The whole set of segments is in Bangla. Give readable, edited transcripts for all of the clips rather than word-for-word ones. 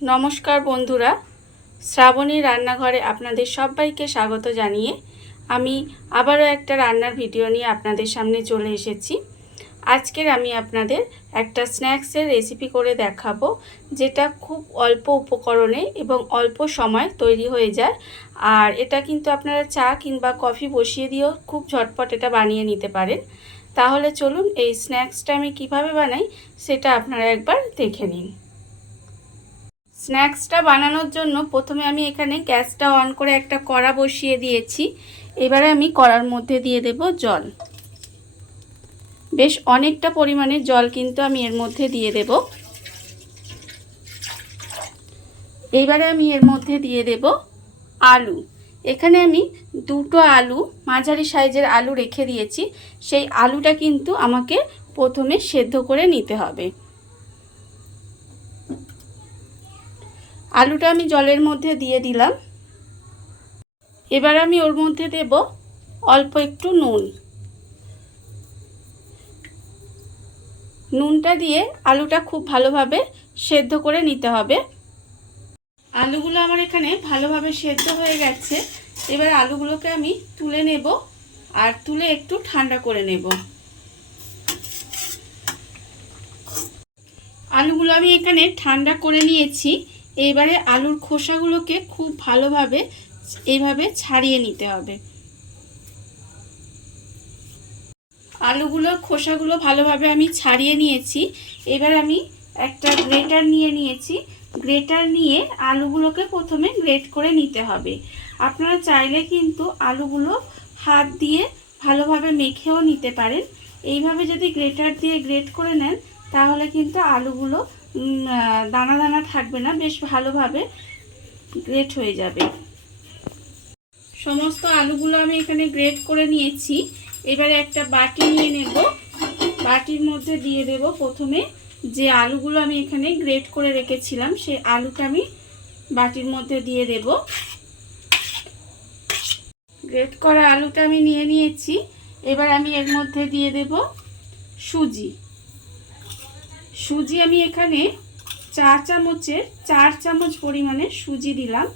নমস্কার বন্ধুরা, শ্রাবণী রান্নাঘরে আপনাদের সবাইকে স্বাগত জানিয়ে আমি আবারও একটা রান্নার ভিডিও নিয়ে আপনাদের সামনে চলে এসেছি। আজকের আমি আপনাদের একটা স্ন্যাক্সের রেসিপি করে দেখাবো, যেটা খুব অল্প উপকরণে এবং অল্প সময় তৈরি হয়ে যায়। আর এটা কিন্তু আপনারা চা কিংবা কফি বসিয়ে দিয়েও খুব ঝটপট এটা বানিয়ে নিতে পারেন। তাহলে চলুন এই স্ন্যাক্সটা আমি কিভাবে বানাই সেটা আপনারা একবার দেখে নিন। স্ন্যাক্সটা বানানোর জন্য প্রথমে আমি এখানে গ্যাসটা অন করে একটা কড়া বসিয়ে দিয়েছি। এবারে আমি কড়ার মধ্যে দিয়ে দেব জল। বেশ অনেকটা পরিমাণে জল কিন্তু আমি এর মধ্যে দিয়ে দেব। এবারে আমি এর মধ্যে দিয়ে দেব আলু। এখানে আমি দুটো আলু, মাঝারি সাইজের আলু রেখে দিয়েছি। সেই আলুটা কিন্তু আমাকে প্রথমে সেদ্ধ করে নিতে হবে। আলুটা আমি জলের মধ্যে দিয়ে দিলাম। এবার আমি ওর মধ্যে দেব অল্প একটু নুন। নুনটা দিয়ে আলুটা খুব ভালোভাবে সেদ্ধ করে নিতে হবে। আলুগুলো আমার এখানে ভালোভাবে সেদ্ধ হয়ে গেছে। এবার আলুগুলোকে আমি তুলে নেব আর তুলে একটু ঠান্ডা করে নেব। আলুগুলো আমি এখানে ঠান্ডা করে নিয়েছি। এবারে আলুর খোসাগুলোকে খুব ভালোভাবে এইভাবে ছাড়িয়ে নিতে হবে। আলুগুলোর খোসাগুলো ভালোভাবে আমি ছাড়িয়ে নিয়েছি। এবার আমি একটা গ্রেটার নিয়ে নিয়েছি। গ্রেটার নিয়ে আলুগুলোকে প্রথমে গ্রেট করে নিতে হবে। আপনারা চাইলে কিন্তু আলুগুলো হাত দিয়ে ভালোভাবে মেখেও নিতে পারেন। এইভাবে যদি গ্রেটার দিয়ে গ্রেট করে নেন তাহলে কিন্তু আলুগুলো দানা দানা থাকবে না, বেশ ভালোভাবে গ্রেট হয়ে যাবে। সমস্ত আলুগুলো আমি এখানে গ্রেট করে নিয়েছি। এবারে একটা বাটি নিয়ে নেব। বাটির মধ্যে দিয়ে দেব প্রথমে যে আলুগুলো আমি এখানে গ্রেট করে রেখেছিলাম, সেই আলুটা আমি বাটির মধ্যে দিয়ে দেব। গ্রেট করা আলুটা আমি নিয়ে নিয়েছি। এবার আমি এর মধ্যে দিয়ে দেব সুজি। সুজি আমি এখানে 4 চামচ পরিমাণে সুজি দিলাম।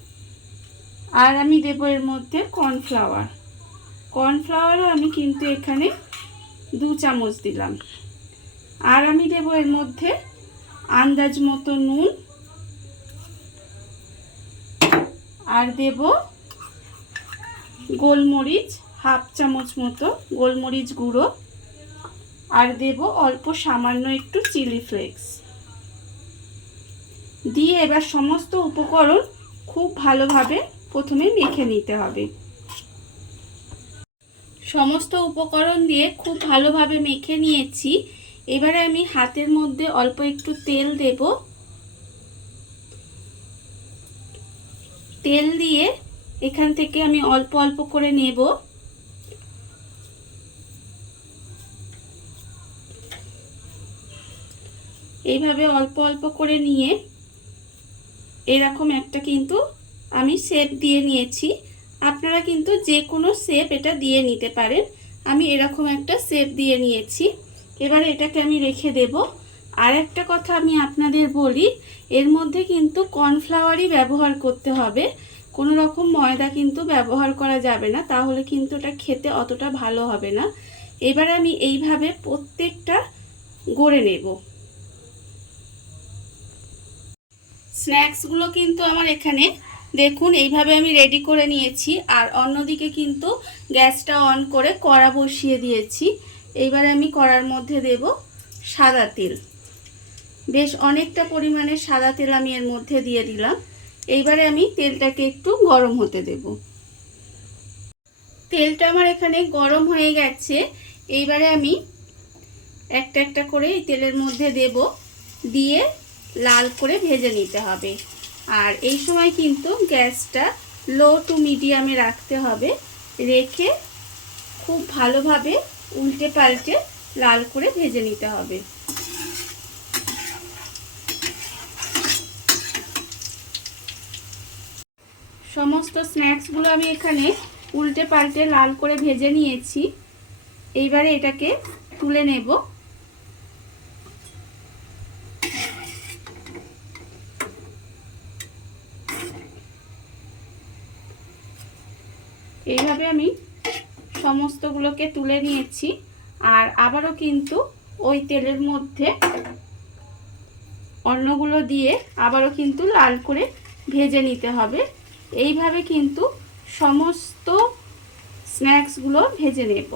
আর আমি দেব এর মধ্যে কর্নফ্লাওয়ার। কর্নফ্লাওয়ারও আমি কিন্তু এখানে 2 চামচ দিলাম। আর আমি দেব এর মধ্যে আন্দাজ মতো নুন। আর দেব গোলমরিচ, 1/2 চামচ মতো গোলমরিচ গুঁড়ো। আর দেব অল্প সামান্য একটু চিলি ফ্লেক্স দিয়ে এবার সমস্ত উপকরণ খুব ভালোভাবে প্রথমে মেখে নিতে হবে। সমস্ত উপকরণ দিয়ে খুব ভালোভাবে মেখে নিয়েছি। এবারে আমি হাতের মধ্যে অল্প একটু তেল দেব। তেল দিয়ে এখান থেকে আমি অল্প অল্প করে নেব। এইভাবে অল্প অল্প করে নিয়ে এরকম একটা কিন্তু আমি শেপ দিয়ে নিয়েছি। আপনারা কিন্তু যে কোনো শেপ এটা দিয়ে নিতে পারেন। আমি এরকম একটা শেপ দিয়ে নিয়েছি। এবারে এটাকে আমি রেখে দেব। আর একটা কথা আমি আপনাদের বলি, এর মধ্যে কিন্তু কর্নফ্লাওয়ারই ব্যবহার করতে হবে, কোনো রকম ময়দা কিন্তু ব্যবহার করা যাবে না, তাহলে কিন্তু এটা খেতে অতটা ভালো হবে না। এবারে আমি এইভাবে প্রত্যেকটা গড়ে নেব। স্ন্যাক্সগুলো কিন্তু আমার এখানে দেখুন এইভাবে আমি রেডি করে নিয়েছি। আর অন্যদিকে কিন্তু গ্যাসটা অন করে কড়া বসিয়ে দিয়েছি। এইবারে আমি কড়ার মধ্যে দেব সাদা তেল। বেশ অনেকটা পরিমাণে সাদা তেল আমি এর মধ্যে দিয়ে দিলাম। এইবারে আমি তেলটাকে একটু গরম হতে দেব। তেলটা আমার এখানে গরম হয়ে গেছে। এইবারে আমি একটা একটা করে এই তেলের মধ্যে দেব, দিয়ে লাল করে ভেজে নিতে হবে। আর এই সময় কিন্তু গ্যাসটা লো টু মিডিয়ামে রাখতে হবে। রেখে খুব ভালোভাবে উল্টে পাল্টে লাল করে ভেজে নিতে হবে। সমস্ত স্ন্যাক্সগুলো আমি এখানে উল্টে পাল্টে লাল করে ভেজে নিয়েছি। এইবারে এটাকে তুলে নেব। এইভাবে আমি সমস্তগুলোকে তুলে নিয়েছি। আর আবারও কিন্তু ওই তেলের মধ্যে অন্যগুলো দিয়ে আবারও কিন্তু লাল করে ভেজে নিতে হবে। এইভাবে কিন্তু সমস্ত স্ন্যাক্সগুলো ভেজে নেব।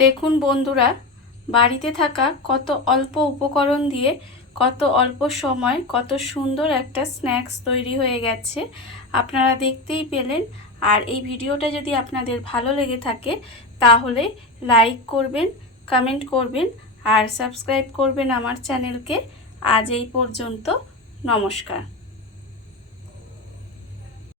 দেখুন বন্ধুরা, বাড়িতে থাকা কত অল্প উপকরণ দিয়ে কত অল্প সময় কত সুন্দর একটা স্ন্যাক্স তৈরি হয়ে গেছে, আপনারা দেখতেই পেলেন। আর এই ভিডিওটা যদি আপনাদের ভালো লেগে থাকে তাহলে লাইক করবেন, কমেন্ট করবেন আর সাবস্ক্রাইব করবেন আমার চ্যানেলকে। আজ এই পর্যন্ত, নমস্কার।